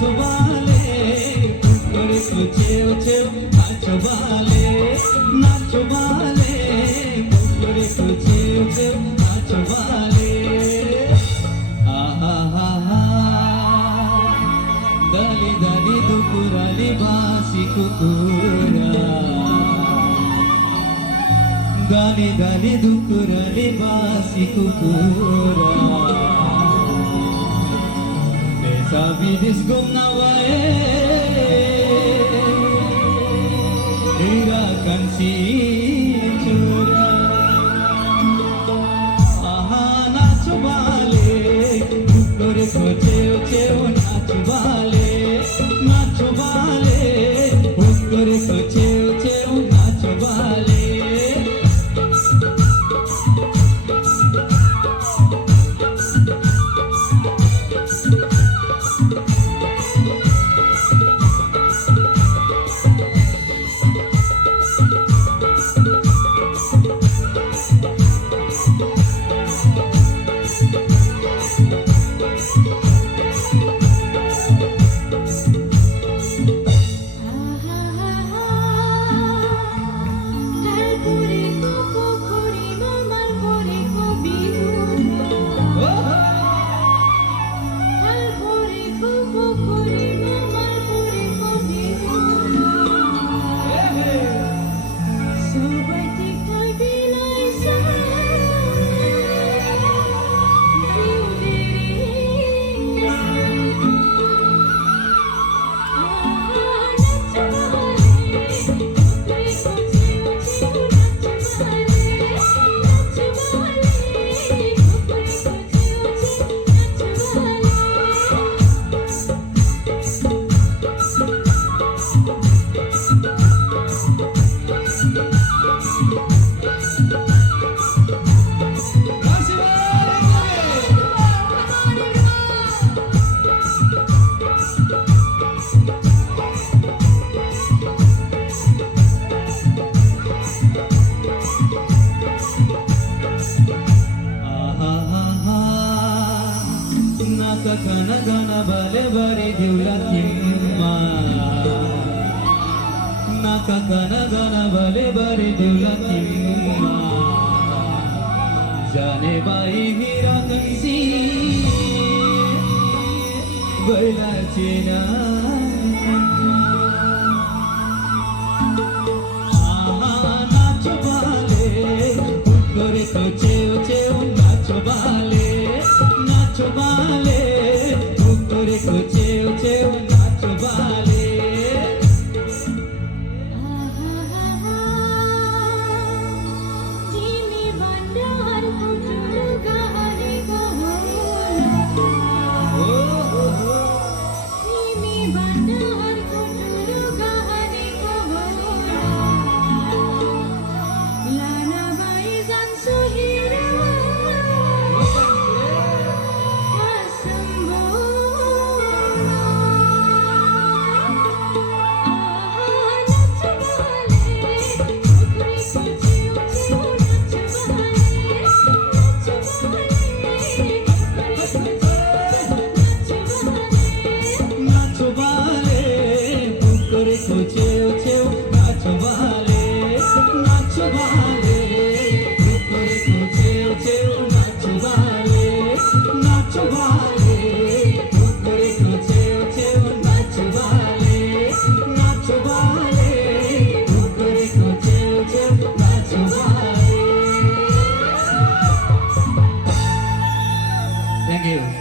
নাচো বালে করে চেও চেও নাচো বালে নাচো বালে করে চেও চেও নাচো বালে আহা হা হা দালি দালি দুপুরালি বাসি কুকুরা গালি গালি দুপুরালি বাসি Kukura Sabi disgong nawae irakan si chura aha nacho bale kore cheo cheo nacho bale kore cheo cheo nacho bale Gana gana bale bale diula kimma naka gana gana bale bale diula kimma jane bai hira kansi baila chena nacho bale kore to cheo cheo nacho bale cheo cheo nacho bale jini bandar putru gahari bahula